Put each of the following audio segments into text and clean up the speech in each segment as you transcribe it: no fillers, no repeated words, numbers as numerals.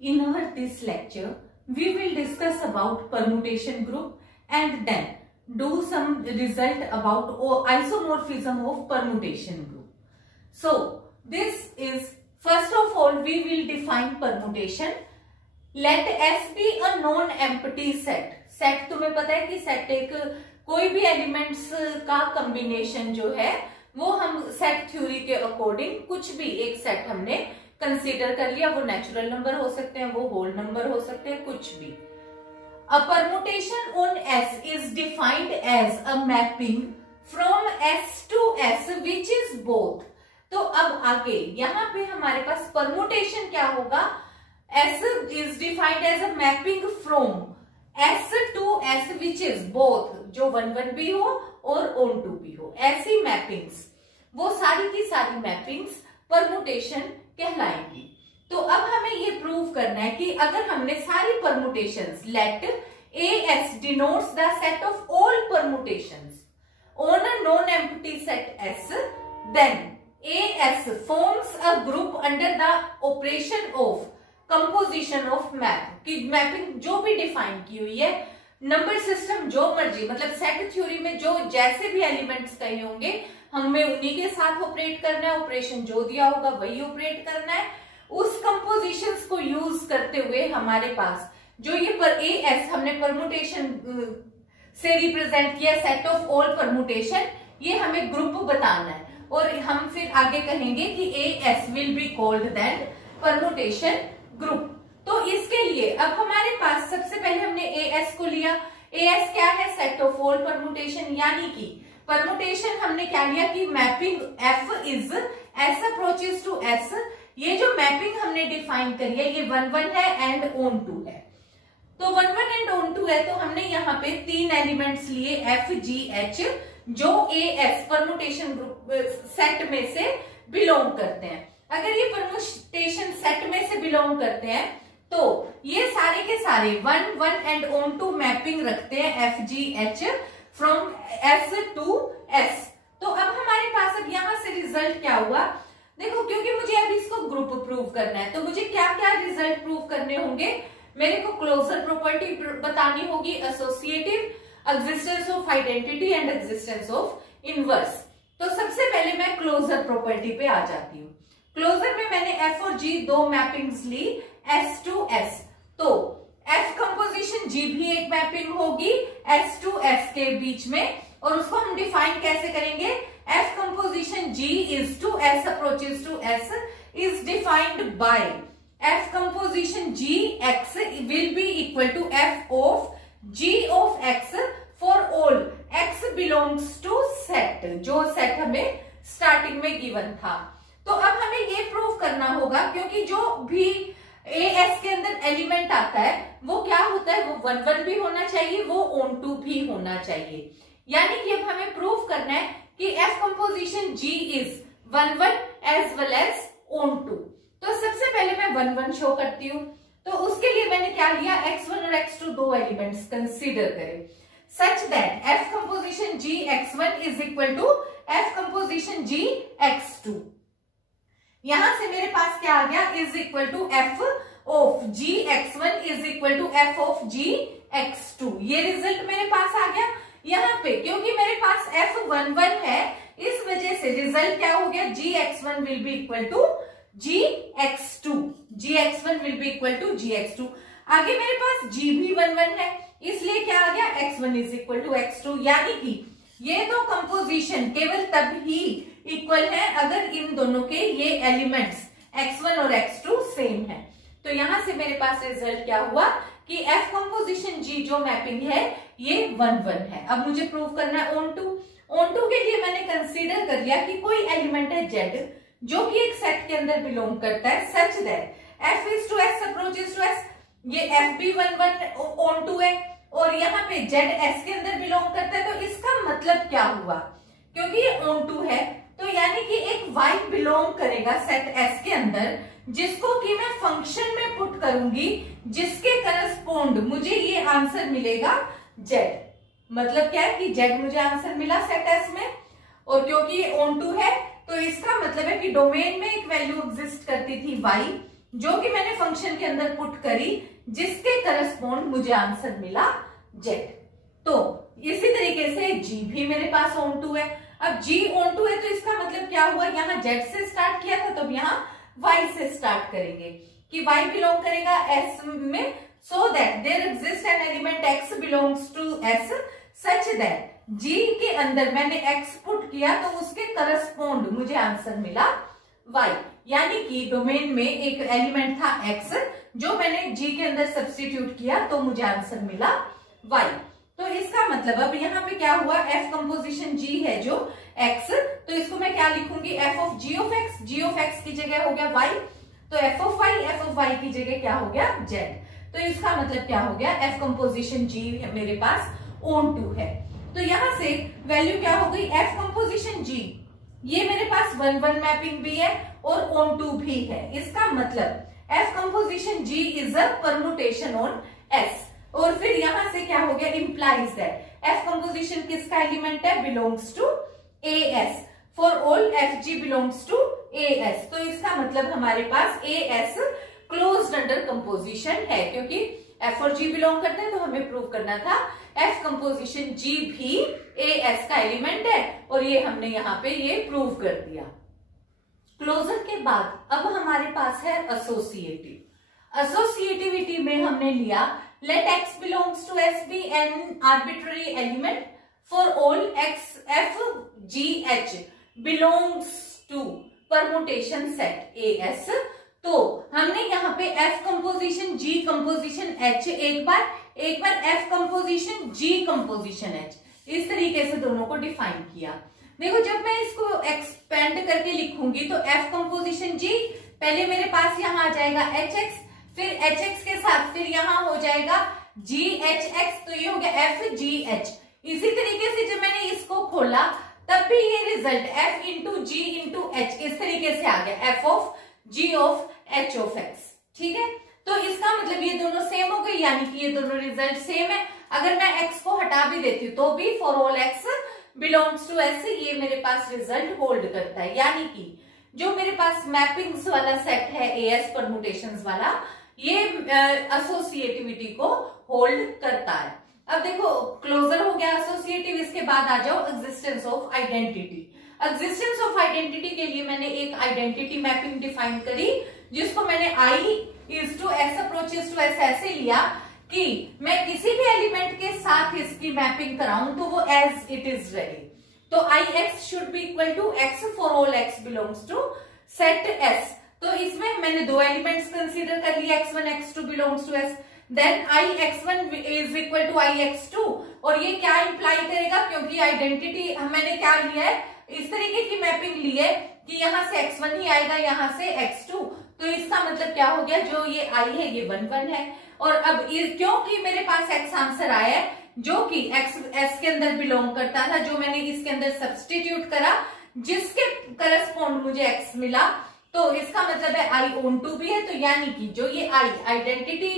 In our this lecture, we will discuss about permutation group and then do some result about isomorphism of permutation group. So this is, first of all we will define permutation. Let S be a non-empty set. Set तुम्हें पता है कि set एक कोई भी elements का combination जो है वो हम सेट थ्योरी के अकॉर्डिंग कुछ भी एक सेट हमने कंसीडर कर लिया, वो नेचुरल नंबर हो सकते हैं, वो होल नंबर हो सकते हैं, कुछ भी. A permutation on S is defined as a mapping from S to S which is both. तो अब आगे यहाँ पे हमारे पास परमुटेशन क्या होगा, S is defined as a mapping from S to S which is both, जो 1 भी हो और on टू भी हो, ऐसी मैपिंग्स, वो सारी की सारी मैपिंग्स परमुटेशन कहलाएंगी. तो अब हमें ये प्रूव करना है कि अगर हमने सारी permutations, let AS denotes the set of all permutations on a non empty set S, then AS forms a group under the operation of composition of map. कि मैपिंग जो भी डिफाइन की हुई है, नंबर सिस्टम जो मर्जी, मतलब set theory में जो जैसे भी एलिमेंट्स कहे होंगे हमें उन्हीं के साथ ऑपरेट करना है, ऑपरेशन जो दिया होगा वही ऑपरेट करना है. उस कंपोजिशंस को यूज करते हुए हमारे पास जो ये पर AS हमने परमुटेशन से रिप्रेजेंट किया, सेट ऑफ ऑल परमुटेशन, ये हमें ग्रुप बताना है. और हम फिर आगे कहेंगे कि AS will be called then permutation group. तो इसके लिए अब हमारे पास सबसे पहले हमने AS को लिया. AS क्या है, सेट ऑफ ऑल परमुटेशन, यानी कि परमुटेशन हमने क्या लिया कि mapping F is S approaches to S. ये जो मैपिंग हमने डिफाइन करी है ये 1 है एंड on 2 है. तो 1 एंड on 2 है, तो हमने यहाँ पे 3 एलिमेंट्स लिए F G H जो AS परमुटेशन ग्रुप सेट में से बिलोंग करते हैं. अगर ये परमुटेशन सेट में से बिलोंग करते हैं तो ये सारे के सारे 1 एंड on 2 मैपिंग रखते हैं F G H from S to S. तो अब हमारे पास अब यहां से रिजल्ट क्या हुआ, देखो, क्योंकि मुझे अब इसको ग्रुप प्रूव करना है तो मुझे क्या क्या रिजल्ट प्रूव करने होंगे. मेरे को क्लोजर प्रॉपर्टी बतानी होगी, associative, existence of identity and existence of inverse. तो सबसे पहले मैं क्लोजर प्रॉपर्टी पे आ जाती हूँ. क्लोजर में मैंने F और G दो मैपिंग्स ली S टू S. तो F कंपोजिशन G भी एक मैपिंग होगी S टू S के बीच में, और उसको हम डिफाइन कैसे करेंगे, F composition G is to S approaches to S is defined by F composition G X will be equal to F of G of X for all X belongs to set, जो set हमें starting में given था. तो अब हमें ये prove करना होगा, क्योंकि जो भी AS के अंदर एलिमेंट आता है वो क्या होता है, वो 1 भी होना चाहिए, वो on 2 भी होना चाहिए. यानी कि अब हमें प्रूव करना है कि F composition G is 1 as well as on 2. तो सबसे पहले मैं 1 शो करती हूँ. तो उसके लिए मैंने क्या लिया, X1 और X2 दो एलिमेंट्स कंसीडर करें, such that F composition G X1 is equal to F composition G X2. यहां से मेरे पास क्या आ गया, is equal to F of G X1 is equal to F of G X2. ये रिजल्ट मेरे पास आ गया. यहाँ पे क्योंकि मेरे पास F11 है, इस वजह से रिजल्ट क्या हो गया, G X1 will be equal to G X2. G X1 will be equal to G X2. आगे मेरे पास G भी 1 है, इसलिए क्या आ गया, X1 is equal to X2. यानी कि ये तो कंपोजिशन केवल तब ही इक्वल है अगर इन दोनों के ये एलिमेंट्स X1 और X2 सेम है. तो यहां से मेरे पास रिजल्ट क्या हुआ कि F कंपोजिशन G जो मैपिंग है ये 1 है. अब मुझे प्रूव करना है on 2. on 2 के लिए मैंने कंसीडर कर लिया कि कोई एलिमेंट है Z जो कि एक सेट के अंदर बिलोंग करता है, such that F is to S approaches to S. ये F भी 1 on 2 है और यहाँ पे Z S के अंदर बिलोंग करता है. तो इसका मतलब क्या हुआ, क्योंकि ये on 2 है तो यानी कि एक Y बिलोंग करेगा सेट S के अंदर, जिसको कि मैं फंक्शन में पुट करूंगी, जिसके करस्पोंड मुझे ये आंसर मिलेगा Z. मतलब क्या है कि Z मुझे आंसर मिला सेट S में, और क्योंकि ये on 2 है तो इसका मतलब है कि डोमेन में एक वैल्यू एग्जिस्ट करती थी Y, जो कि मैंने फंक्शन के अंदर पुट करी, जिसके करस्पॉन्ड मुझे आंसर मिला z। तो इसी तरीके से g भी मेरे पास ऑन टू है। अब g ऑन टू है तो इसका मतलब क्या हुआ, यहाँ z से स्टार्ट किया था तो अब यहाँ y से स्टार्ट करेंगे कि y बिलोंग करेगा s में, so that there exists an element x belongs to s such that g के अंदर मैंने x पुट किया तो उसके करस्पॉन्ड मुझे आंसर मिला y। यानी कि डोमेन में एक एलिमेंट था x, जो मैंने g के अंदर सब्स्टिट्यूट किया तो मुझे आंसर मिला y। तो इसका मतलब अब यहाँ पे क्या हुआ, f कंपोजिशन g है जो x, तो इसको मैं क्या लिखूंगी, f of g of x की जगह हो गया y, तो f ऑफ y की जगह क्या हो गया z। तो इसका मतलब क्या हो गया, f कंपोजिशन g मेरे पास ऑन टू है। तो यहां से वैल्यू क्या हो गई, f कंपोजिशन g, ये मेरे पास 1-1 मैपिंग भी है और ऑन टू भी है। इसका मतलब f composition g is a permutation on s। और फिर यहां से क्या हो गया, इंप्लाइज दैट f कंपोजिशन किसका एलिमेंट है, belongs to as, for all fg belongs to as। तो इसका मतलब हमारे पास as क्लोज्ड अंडर कंपोजिशन है, क्योंकि f और g बिलोंग करते हैं तो हमें प्रूव करना था f कंपोजिशन g भी as का एलिमेंट है, और ये हमने यहाँ पे ये प्रूव कर दिया। क्लोजर के बाद अब हमारे पास है एसोसिएटिव। एसोसिएटिविटी में हमने लिया let x belongs to s be an arbitrary element for all x f g h belongs to permutation set as। तो हमने यहाँ पे f composition g composition h एक बार f composition g composition h, इस तरीके से दोनों को डिफाइन किया। देखो जब मैं इसको एक्सपेंड करके लिखूंगी तो f कंपोजिशन g, पहले मेरे पास यहाँ आ जाएगा hx, फिर hx के साथ फिर यहाँ हो जाएगाghx, तो ये हो गया fgh। इसी तरीके से जब मैंने इसको खोला तब भी ये result f into g into h इस तरीके से आ गया, f of g of h of x। ठीक है, तो इसका मतलब ये दोनों सेम हो गए, यानी कि ये दोनों रिजल्ट सेम है। अगर मैं x को हटा भी देती हूँ तो भी for all x belongs to s ये मेरे पास रिजल्ट होल्ड करता है। यानी कि जो मेरे पास मैपिंग्स वाला सेट है as परमुटेशंस वाला, ये एसोसिएटिविटी को होल्ड करता है। अब देखो क्लोजर हो गया एसोसिएटिव, इसके बाद आ जाओ existence of identity. Existence of identity के लिए मैंने एक आइडेंटिटी मैपिंग डिफाइन करी, जिसको मैंने i is to s approaches to s ऐसे लिया कि मैं किसी भी एलिमेंट के साथ इसकी मैपिंग कराऊं तो वो एज इट इज रहे। तो ix should be equal to x for all x belongs to set s। तो इसमें मैंने दो एलिमेंट्स कंसीडर कर लिए, x1 x2 belongs to s, then ix1 is equal to ix2। और ये क्या इंप्लाई करेगा, क्योंकि आइडेंटिटी मैंने क्या लिया है, इस तरीके की मैपिंग ली है कि यहाँ से x1 ही आएगा, यहाँ से x2। तो इसका मतलब क्या हो गया, जो ये i है ये 1-1 है। और अब क्योंकि मेरे पास x आंसर आया है जो कि x s के अंदर बिलोंग करता था, जो मैंने इसके अंदर सब्स्टिट्यूट करा, जिसके करस्पॉन्ड मुझे x मिला, तो इसका मतलब है i ऑन टू भी है। तो यानी कि जो ये i आइडेंटिटी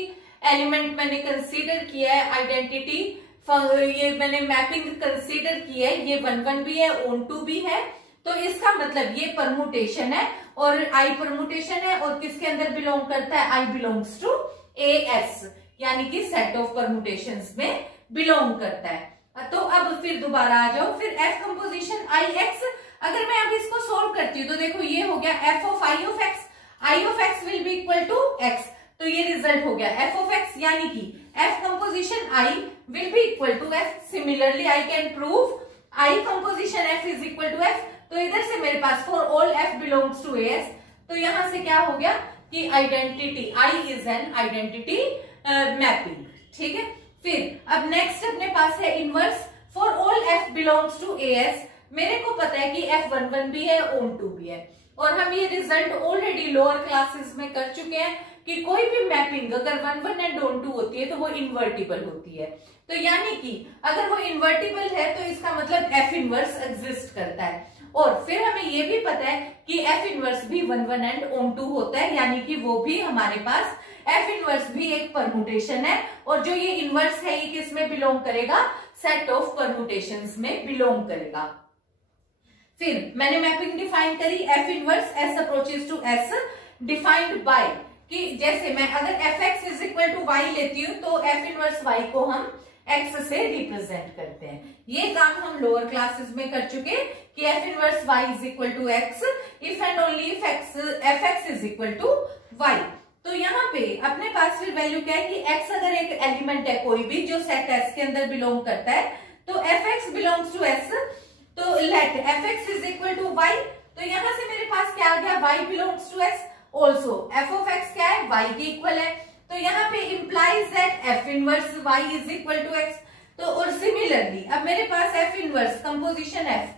एलिमेंट मैंने कंसीडर किया है, आइडेंटिटी ये मैंने मैपिंग कंसीडर की है, ये 1-1 भी है, ऑन टू भी है। तो इसका मतलब ये परमुटेशन है और i परमुटेशन है, और किसके अंदर बिलोंग करता है, i बिलोंग्स टू as, यानी कि सेट ऑफ परमुटेशंस में बिलोंग करता है। तो अब फिर दोबारा आ जाओ, फिर f कंपोजिशन ix। अगर मैं अब इसको सोल्व करती हूँ तो देखो ये हो गया f of i of x will be equal to x, तो ये रिजल्ट हो गया f ऑफ x, यानी कि f composition i will be equal to f। Similarly I can prove i composition f is equal to f। तो इधर से मेरे पास for all f belongs to as, तो यहां से क्या हो गया कि identity i is an identity mapping. ठीक है, फिर अब नेक्स्ट अपने पास है inverse for all f belongs to as। मेरे को पता है कि f1-1 भी है, ऑन टू भी है, और हम ये रिजल्ट ऑलरेडी लोअर क्लासेस में कर चुके हैं कि कोई भी मैपिंग अगर 1-1 एंड ऑन टू होती है तो वो इन्वर्टिबल होती है। तो यानी कि अगर वो इन्वर्टिबल है तो इसका मतलब f इनवर्स एग्जिस्ट करता है। और फिर हमें ये भी पता है कि f इनवर्स भी 1-1 एंड ऑन टू होता है, यानी कि वो भी हमारे पास f इनवर्स भी एक परमुटेशन है, और जो ये इनवर्स है ये किस में बिलोंग करेगा, सेट ऑफ परमुटेशंस में बिलोंग करेगा। फिर मैंने मैपिंग डिफाइन करी, f inverse s approaches to s defined by कि जैसे मैं अगर F x is equal to Y लेती हूँ तो एफ इनवर्स वाई को हम एक्स से रिप्रेजेंट करते हैं। ये काम हम लोअर क्लासेस में कर चुके कि f inverse y is equal to x if and only if f x is equal to y. तो यहाँ पे अपने पास फिर वैल्यू क्या है कि x अगर एक एलिमेंट है कोई भी जो सेट S के अंदर बिलोंग करता है तो f x belongs to S, तो let f x is equal to y. तो यहाँ से मेरे पास क्या आ गया, y belongs to S, also f of x क्या है, y के इक्वल है। तो यहाँ पे implies that f inverse y is equal to x। तो और सिमिलरली अब मेरे पास एफ इनवर्स कंपोजिशन f,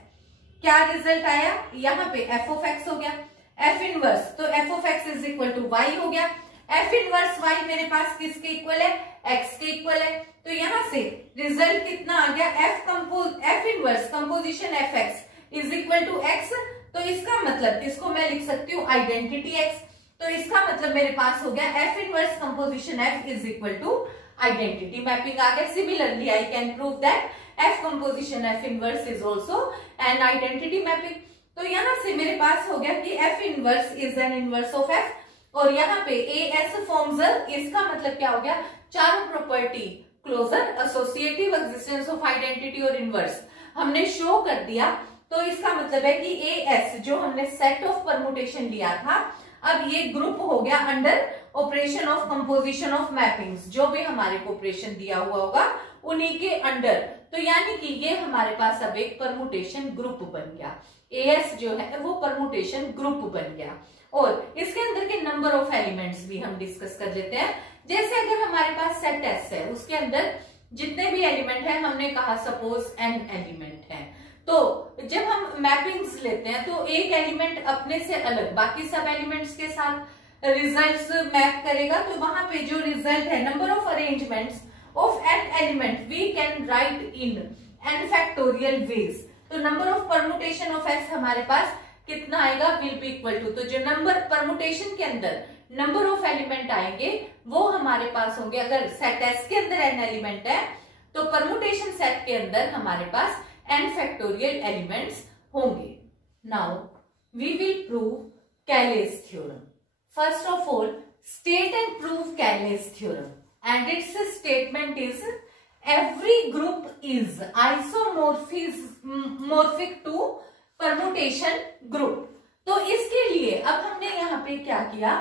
क्या रिजल्ट आया, यहाँ पे एफ ऑफ एक्स हो गया, एफ इनवर्स तो f of x is equal to y हो गया। एफ इनवर्स वाई मेरे पास किसके इक्वल है, एक्स के इक्वल है। तो यहाँ से रिजल्ट कितना आ गया, f inverse composition f x is equal to x. तो इसका मतलब इसको मैं लिख सकती हूँ आइडेंटिटी एक्स। तो इसका मतलब मेरे पास हो गया f inverse composition f is equal to identity mapping आ गया। Similarly I can prove that f composition f inverse is also an identity mapping. तो यहाँ से मेरे पास हो गया कि f inverse is an inverse of f, और यहाँ पे ए एस फॉर्म्स, इसका मतलब क्या हो गया, चारों property closure associative existence of identity और इनवर्स हमने शो कर दिया। तो इसका मतलब है कि ए एस जो हमने सेट ऑफ परमुटेशन लिया था अब ये ग्रुप हो गया under operation of composition of mappings, जो भी हमारे को ऑपरेशन दिया हुआ होगा उन्हीं के अंडर। तो यानी कि ये हमारे पास अब एक परमुटेशन ग्रुप बन गया, एएस जो है वो परमुटेशन ग्रुप बन गया। और इसके अंदर के नंबर ऑफ एलिमेंट्स भी हम डिस्कस कर लेते हैं। जैसे अगर हमारे पास सेट एस है उसके अंदर जितने भी एलिमेंट है, हमने कहा सपोज एन एलिमेंट है, तो जब हम मैपिंग्स लेते हैं तो एक एलिमेंट अपने से अलग बाकी सब एलिमेंट्स के साथ रिजल्ट्स मैप करेगा। तो वहां पे जो रिजल्ट है number of arrangements of n element we can write in n factorial ways. तो number of permutation of s हमारे पास कितना आएगा, विल बी इक्वल टू, तो जो नंबर परमुटेशन के अंदर नंबर ऑफ एलिमेंट आएंगे वो हमारे पास होंगे, अगर सेट एस के अंदर एन एलिमेंट है तो परमुटेशन सेट के अंदर हमारे पास एन फैक्टोरियल एलिमेंट्स होंगे। Now we will prove Cayley's theorem. First of all state and prove Cayley's theorem and its statement is every group is isomorphic to permutation group। तो इसके लिए अब हमने यहाँ पे क्या किया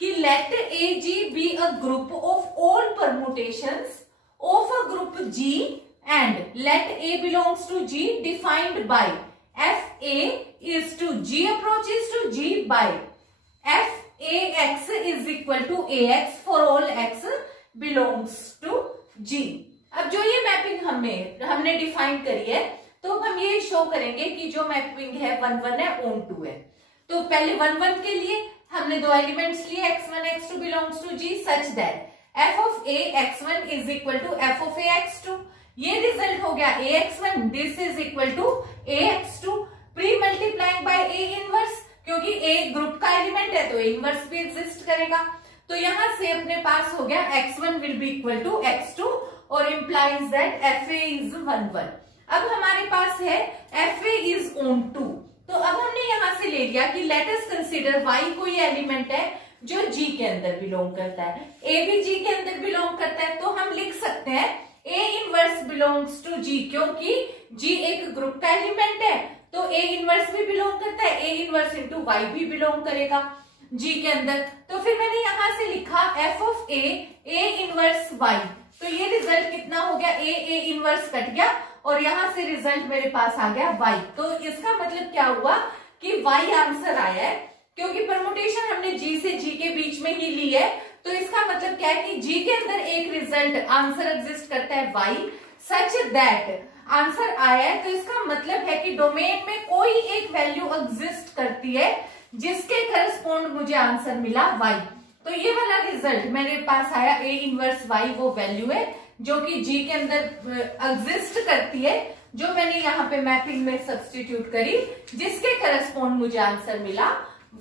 कि let AG be a group of all permutations of a group G and let A belongs to G defined by FA is to G approaches to G by FAX is equal to AX for all X belongs to G। अब जो ये mapping हमने define करी है तो हम ये show करेंगे कि जो मैपिंग है 1 1 है ऑन 2 है। तो पहले 1 1 के लिए हमने दो एलिमेंट्स लिए x1 x2 belongs to G such that f of a x1 is equal to f of a x2। ये रिजल्ट हो गया a x1 this is equal to a x2 pre multiplying by a inverse, क्योंकि a group का element है तो a inverse भी exist करेगा। तो यहां से अपने पास हो गया x1 will be equal to x2 और implies that FA is 1 1। अब हमारे पास है FA is on 2। तो अब हमने यहां से ले लिया कि let us consider Y कोई एलिमेंट है जो G के अंदर बिलोंग करता है, A भी G के अंदर बिलोंग करता है। तो हम लिख सकते हैं A inverse belongs to G, क्योंकि G एक ग्रुप का एलिमेंट है तो A इनवर्स भी बिलोंग करता है, A इनवर्स इंटू Y भी बिलोंग करेगा G के अंदर। तो फिर मैंने यहां से लिखा F of A inverse Y। तो ये रिजल्ट कितना हो गया, ए इनवर्स कट गया और यहां से रिजल्ट मेरे पास आ गया y। तो इसका मतलब क्या हुआ कि y आंसर आया है, क्योंकि परमुटेशन हमने g से g के बीच में ही ली है। तो इसका मतलब क्या है कि g के अंदर एक रिजल्ट आंसर एग्जिस्ट करता है y सच दैट आंसर आया है। तो इसका मतलब है कि डोमेन में कोई एक वैल्यू एग्जिस्ट करती है जिसके करस्पॉन्ड मुझे आंसर मिला y। तो ये वाला रिजल्ट मेरे पास आया a इनवर्स y, वो वैल्यू है जो कि G के अंदर एग्जिस्ट करती है, जो मैंने यहाँ पे मैपिंग में सब्स्टिट्यूट करी जिसके करस्पॉन्ड मुझे आंसर मिला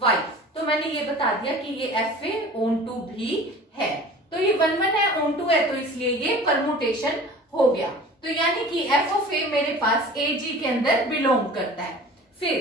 y। तो मैंने ये बता दिया कि ये FA on 2 भी है। तो ये 1 1 है on 2 है तो इसलिए ये परमुटेशन हो गया। तो यानी कि F of A मेरे पास AG के अंदर बिलोंग करता है। फिर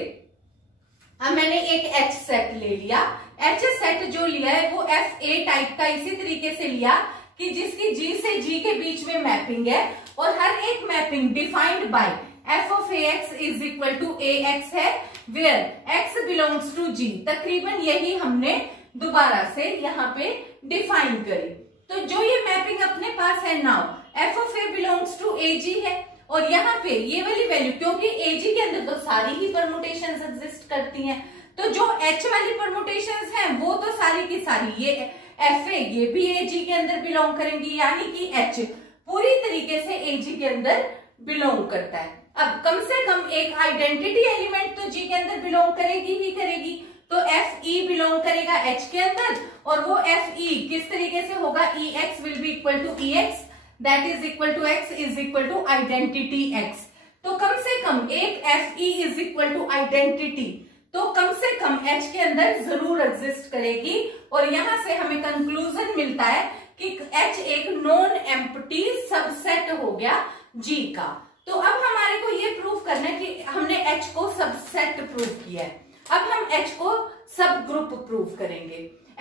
अब मैंने एक H सेट ले लिया एच सेट जो लिया है वो FA टाइप का इसी तरीके से लिया कि जिसकी G से G के बीच में मैपिंग है और हर एक mapping defined by f of ax is equal to ax है where x belongs to G। तकरीबन यही हमने दोबारा से यहाँ पे डिफाइन करी। तो जो ये मैपिंग अपने पास है now f of a belongs to ag है और यहाँ पे ये वाली वैल्यू, क्योंकि ag के अंदर तो सारी ही परमुटेशंस एग्जिस्ट करती हैं, तो जो h वाली परमुटेशंस हैं वो तो सारी की सारी ये fa ये भी ag के अंदर बिलोंग करेंगी, यानी कि h पूरी तरीके से ag के अंदर बिलोंग करता है। अब कम से कम एक आइडेंटिटी एलिमेंट तो G के अंदर बिलोंग करेगी ही करेगी, तो FE बिलोंग करेगा H के अंदर और वो FE किस तरीके से होगा, EX will be equal to EX that is equal to X is equal to identity X। तो कम से कम एक FE is equal to identity तो कम से कम H के अंदर जरूर एग्जिस्ट करेगी और यहां से हमें कंक्लूजन मिलता है कि H एक नॉन एम्प्टी सबसेट हो गया G का। तो अब हमारे को ये प्रूफ करना है कि हमने H को सबसेट प्रूफ किया है, अब हम H को सब ग्रुप प्रूफ करेंगे।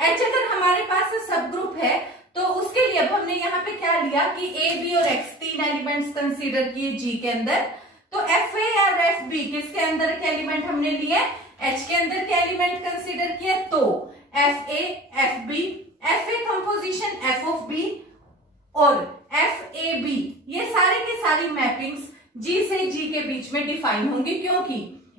H अगर हमारे पास सब ग्रुप है तो उसके लिए अब हमने यहाँ पे क्या लिया कि A, B और X तीन एलिमेंट्स कंसीडर किए G के अंदर, तो FA और FB किसके अंदर के एलिमेंट हमने लिए, H के अंदर के एलिमेंट कंसीडर किए, तो FA, FB, FA composition F of B और FAB ये सारे के सारी मैपिंग्स G से G के बीच में डिफाइन होंगी, क्योंकि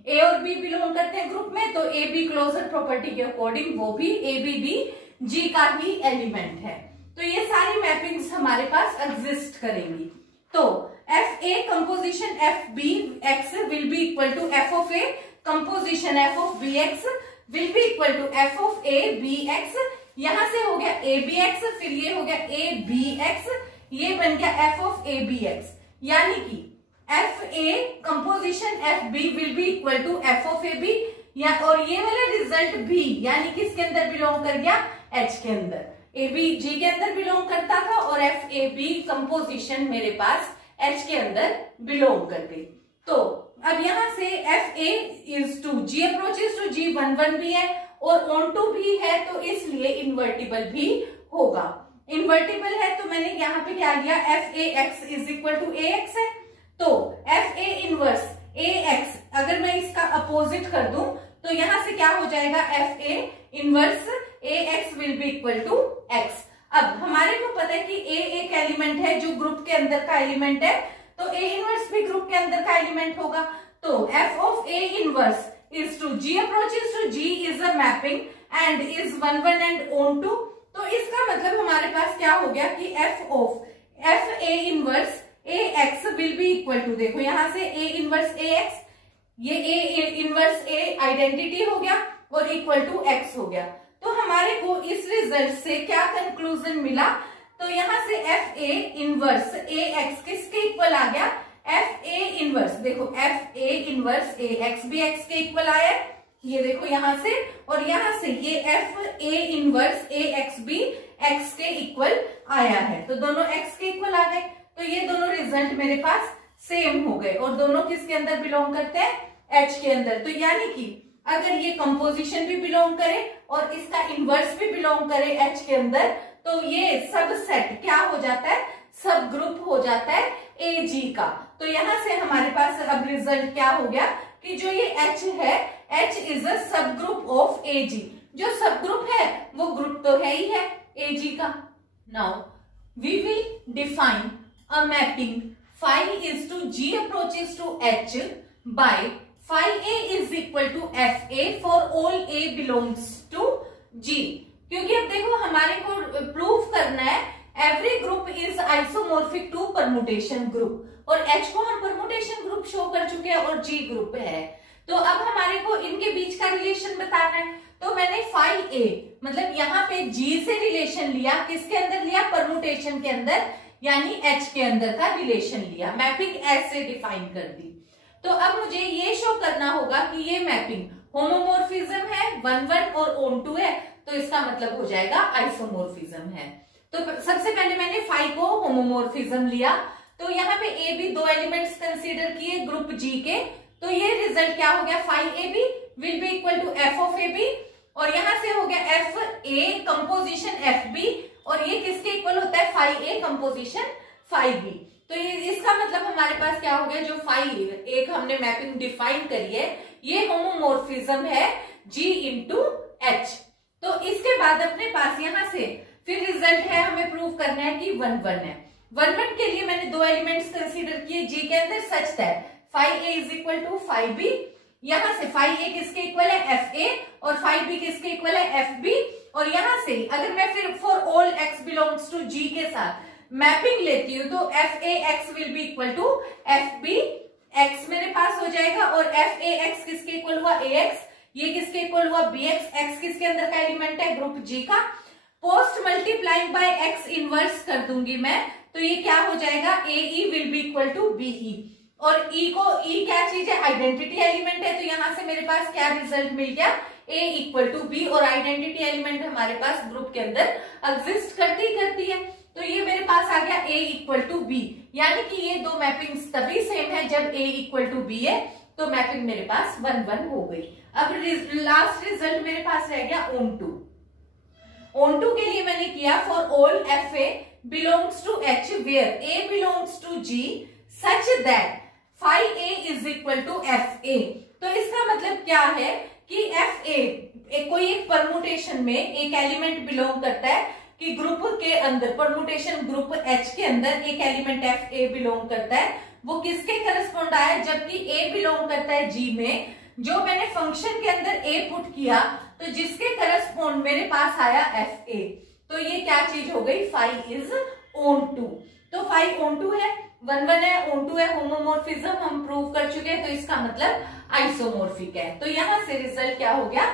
A और B बिलोंग करते हैं ग्रुप में, तो AB क्लोजर प्रॉपर्टी के अकॉर्डिंग वो भी AB भी G का ही एलिमेंट है। तो ये सारी मैपिंग्स हमारे पास एग्जिस्ट करेंगी। तो FA composition FBX will be equal to F of A composition F of BX will be equal to F of ABX। यहां से हो गया ABX, फिर ये हो गया ABX, ये बन गया F of ABX, यानी कि FA composition FB will be equal to F of AB या और ये वाला रिजल्ट भी यानी किसके अंदर बिलोंग कर गया, H के अंदर। AB G के अंदर बिलोंग करता था और FAB कंपोजिशन मेरे पास H के अंदर बिलोंग कर गई। तो अब यहां से FA is to G approaches to G 1 1 भी है और ऑन टू भी है, तो इसलिए इन्वर्टिबल भी होगा। इन्वर्टिबल है तो मैंने यहाँ पे क्या लिया, FAX is equal to AX है, तो FA इनवर्स AX अगर मैं इसका अपोजिट कर दूं तो यहां से क्या हो जाएगा, FA inverse AX will be equal to X। अब हमारे को पता है कि A एक एलिमेंट है जो ग्रुप के अंदर का एलिमेंट है, तो A इनवर्स भी ग्रुप के अंदर का एलिमेंट होगा, तो F of A inverse is to G approaches to G is a mapping and is 1 1 and on to। तो इसका मतलब हमारे पास क्या हो गया कि F of F A inverse AX will be equal to, देखो यहां से A inverse AX, ये A inverse A आइडेंटिटी हो गया और इक्वल टू X हो गया। तो हमारे को इस रिजल्ट से क्या कंक्लूजन मिला, तो यहां से FA इनवर्स AX किसके इक्वल आ गया, FA इनवर्स, देखो FA इनवर्स AX भी X के इक्वल आया है, ये देखो यहां से, और यहां से ये FA इनवर्स AX भी X के इक्वल आया है, तो दोनों X के इक्वल आ गए। तो ये दोनों रिजल्ट मेरे पास सेम हो गए और दोनों किसके अंदर बिलोंग करते हैं, H के अंदर। तो यानी कि अगर ये कंपोजिशन भी बिलोंग करे और इसका इनवर्स भी बिलोंग करे H के अंदर, तो ये सब सेट क्या हो जाता है, सब ग्रुप हो जाता है AG का। तो यहां से हमारे पास अब रिजल्ट क्या हो गया कि जो ये H है, H इज अ सब ग्रुप ऑफ AG। जो सब ग्रुप है वो ग्रुप तो है ही है AG का। Now we will define a mapping phi is to G approaches to H by phi A is equal to FA for all A belongs to G। क्योंकि अब देखो हमारे को प्रूफ करना है every group is isomorphic to permutation group, और H को हम परमुटेशन ग्रुप शो कर चुके हैं और G ग्रुप है। तो अब हमारे को इनके बीच का रिलेशन बताना है, तो मैंने phi A मतलब यहाँ पे G से रिलेशन लिया, किसके अंदर लिया, परमुटेशन के अंदर, यानी H के अंदर का रिलेशन लिया, मैपिंग ऐसे डिफाइन कर दी। तो अब मुझे ये शो करना होगा कि ये मैपिंग होमोमोर्फिज्म है, 1 1 और ऑन टू है, तो इसका मतलब हो जाएगा आइसोमोर्फिज्म है। तो सबसे पहले मैंने phi को होमोमोर्फिज्म लिया, तो यहाँ पे A B दो एलिमेंट्स कंसीडर किए ग्रुप G के, तो ये रिजल्ट क्या हो गया, phi AB will be equal to F of AB और यहां से हो गया f a composition f b, और ये किसके इक्वल होता है, phi a composition phi b. तो ये इसका मतलब हमारे पास क्या हो गया, जो फाई एक हमने मैपिंग डिफाइन करी है ये होमोमॉर्फिज्म है G इंटू एच। तो इसके बाद अपने पास यहां से फिर रिजल्ट है, हमें प्रूव करना है कि 1 1 है। 1 1 के लिए मैंने दो एलिमेंट्स कंसीडर किए G के अंदर such that phi a is equal to phi b. यहां से फाई ए किसके इक्वल है, एफ ए, और फाई बी किसके इक्वल है, एफ बी। और यहां से अगर मैं फिर for all x belongs to g के साथ मैपिंग लेती हूँ तो f a x will be equal to f b x मेरे पास हो जाएगा, और एफ ए एक्स किसके इक्वल हुआ, ए एक्स, ये किसके इक्वल हुआ, बी एक्स, एक्स किसके अंदर का एलिमेंट है, ग्रुप जी का। Post multiplying by x inverse कर दूंगी मैं, तो ये क्या हो जाएगा, a e will be equal to b e, और ई को ई क्या चीज है, आइडेंटिटी एलिमेंट है, तो यहां से मेरे पास क्या रिजल्ट मिल गया, ए इक्वल टू बी, और आइडेंटिटी एलिमेंट हमारे पास ग्रुप के अंदर एग्जिस्ट करती है, तो ये मेरे पास आ गया ए इक्वल टू बी, यानी कि ये दो मैपिंग्स तभी सेम है जब ए इक्वल टू बी है, तो मैपिंग मेरे पास 1 1 हो गई। अब लास्ट रिजल्ट मेरे पास रह गया ऑन टू। ऑन टू के लिए मैंने किया for all f a belongs to H where a belongs to G such that phi a is equal to f a. तो इसका मतलब क्या है कि एफ ए कोई एक परमुटेशन में एक एलिमेंट बिलोंग करता है, कि ग्रुप के अंदर परमुटेशन ग्रुप एच के अंदर एक एलिमेंट एफ ए बिलोंग करता है, वो किसके करस्पॉन्ड आया, जबकि ए बिलोंग करता है जी में। जो मैंने फंक्शन के अंदर ए पुट किया तो जिसके करस्पॉन्ड मेरे पास आया एफ ए, तो ये क्या चीज हो गई, फाई इज ऑन टू। तो फाई ऑन टू है, 1 1 है, ऑन टू है, होमोमॉर्फिज्म हम प्रूव कर चुके हैं, तो इसका मतलब आइसोमॉर्फिक है। तो यहां से रिजल्ट क्या हो गया,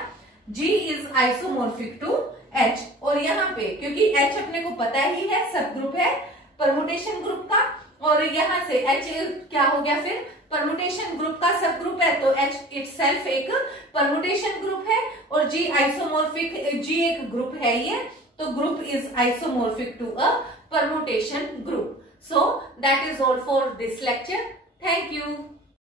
G is isomorphic to H, और यहाँ पे क्योंकि H अपने को पता ही है सब ग्रुप है परमुटेशन ग्रुप का, और यहाँ से H क्या हो गया, फिर परमुटेशन ग्रुप का सब ग्रुप है, तो H इटसेल्फ एक परमुटेशन ग्रुप है, और G आइसोमॉर्फिक, G एक ग्रुप है ये, तो group is isomorphic to a permutation group. So that is all for this lecture. Thank you.